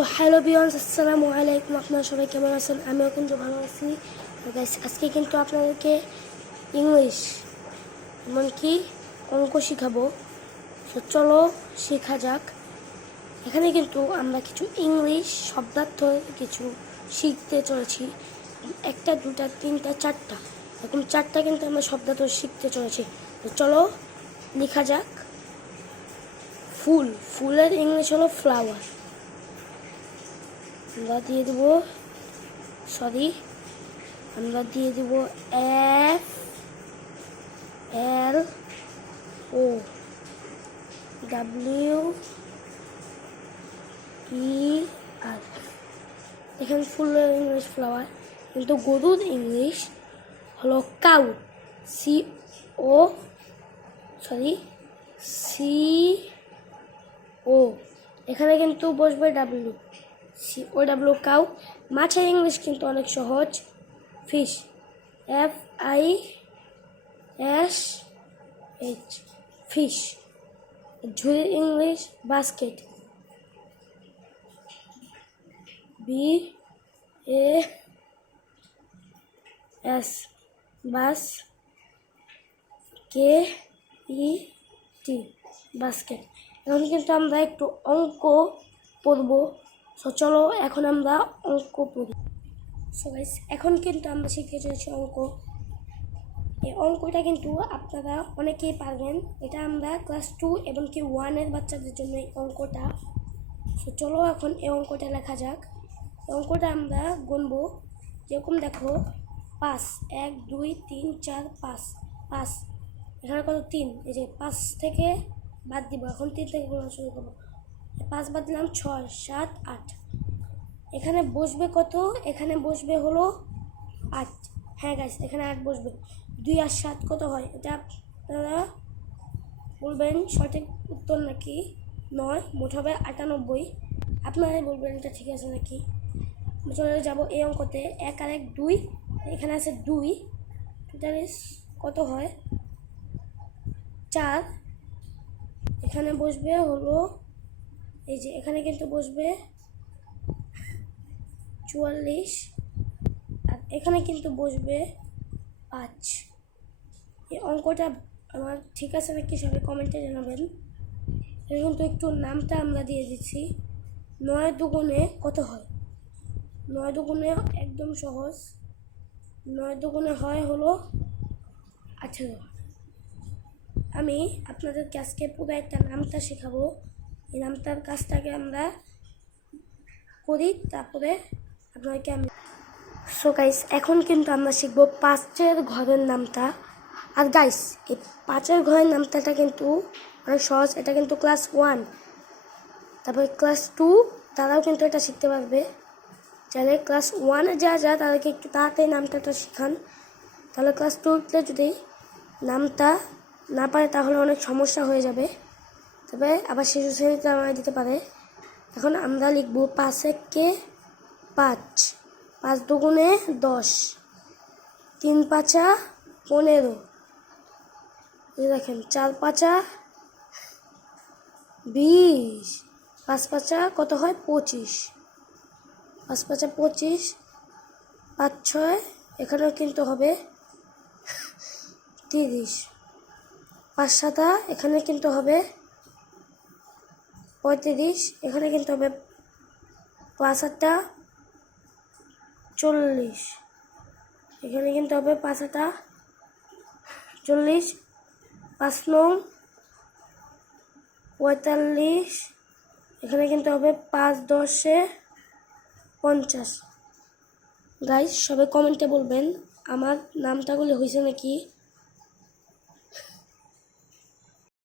So hello viewers, আসসালামু আলাইকুম। আপনারা সবাই কেমন আছেন? আমিও কিন্তু ভালো আছি। গাইস, আজকে কিন্তু আপনাদেরকে ইংলিশ এমনকি অঙ্ক শেখাবো। সো চলো শেখা যাক। এখানে কিন্তু আমরা কিছু ইংলিশ শব্দার্থ কিছু শিখতে চলেছি। একটা, দুটা, তিনটা, চারটা, এরকম চারটা কিন্তু আমরা শব্দার্থ শিখতে চলেছি। তো চলো লেখা যাক। ফুল, ফুলের ইংলিশ হলো ফ্লাওয়ার। আমরা দিয়ে দেব F L O W E আর। এখানে ফুলের ইংলিশ ফ্লাওয়ার, কিন্তু গরুর ইংলিশ হলো কাউ। সি ও, এখানে কিন্তু বসবে ডাব্লিউ কাউ। মাছের ইংলিশ কিন্তু অনেক সহজ, ফিশ, FISH ফিশ। ঝুড়ির ইংলিশ বাস্কেট, BAS বাস, KET বাস্কেট। এখন কিন্তু আমরা একটু অঙ্ক পড়বো। সো চলো এখন আমরা অঙ্ক পড়ি। সো গাইস, এখন কিন্তু আমরা শিখতে চলেছি অঙ্ক। এই অঙ্কটা কিন্তু আপনারা অনেকেই পারবেন। এটা আমরা ক্লাস 2 এবং কি 1-এর বাচ্চাদের জন্য এই অঙ্কটা। সো চলো এখন এই অঙ্কটা লেখা যাক। এই অঙ্কটা আমরা গুনবো। যেরকম দেখো, 5, 1 2 3 4 5 5। এখানে কত? 3। এই যে 5 থেকে বাদ দিব, এখন 3 থেকে গোনা শুরু করবো। 5 বাদ দিলাম, 6 7 8। এখানে বসবে কত? এখানে বসবে হলো 8। হ্যাঁ গাইস, এখানে 8 বসবে। 2 আর 7 কত হয়? এটা আপনারা বলবেন সঠিক উত্তর নাকি 9, মোট হবে 98। আপনারাই বলবেন এটা ঠিক আছে নাকি। চলে যাবো এই অঙ্কতে। 1 আর 1 2, এখানে আছে 2, টোটাল কত হয়? 4। এখানে বসবে হলো, এই যে এখানে কিন্তু বসবে 44, আর এখানে কিন্তু বসবে 5। এই অঙ্কটা আমার ঠিক আছে নাকি সবাই কমেন্টে জানাবেন। কিন্তু একটু নামটা আমরা দিয়ে দিচ্ছি। 9 দুগুণে কত হয়? 9 দুগুণে একদম সহজ, 9 দুগুণে হয় হলো 18। আমি আপনাদেরকে আজকে পুরো একটা নামটা শেখাবো। এই নামটার কাজটাকে আমরা করি, তারপরে আপনাদেরকে আমি। সো গাইস, এখন কিন্তু আমরা শিখবো 5-এর ঘরের নামটা। আর গাইস, এই 5-এর ঘরের নামটা কিন্তু অনেক সহজ। এটা কিন্তু ক্লাস 1, তারপরে ক্লাস 2 তারাও কিন্তু এটা শিখতে পারবে। চাইলে ক্লাস 1-এ যা তাদেরকে একটু তাড়াতাড়ি নামটা শিখান। তাহলে ক্লাস 2-তে যদি নামটা না পারে তাহলে অনেক সমস্যা হয়ে যাবে। তবে আবার শিশু শ্রেণীতে আমরা দিতে পারে। এখন আমরা লিখবো 5-এ 5, 5 দুগুণে 10, 3 5 15, দেখেন 4 5 20, 5 5 কত হয়? 25, 5 5 25, 5 6 এখানেও কিন্তু হবে 30, 5 7 এখানে কিন্তু হবে 35, এখানে কিন্তু হবে 5 8 40, এখানে কিন্তু হবে 5 8 40, 5 9 45, এখানে কিন্তু হবে 5 10 50। গাইস, সবাই কমেন্টে বলবেন আমার নামটাগুলো হয়েছে নাকি।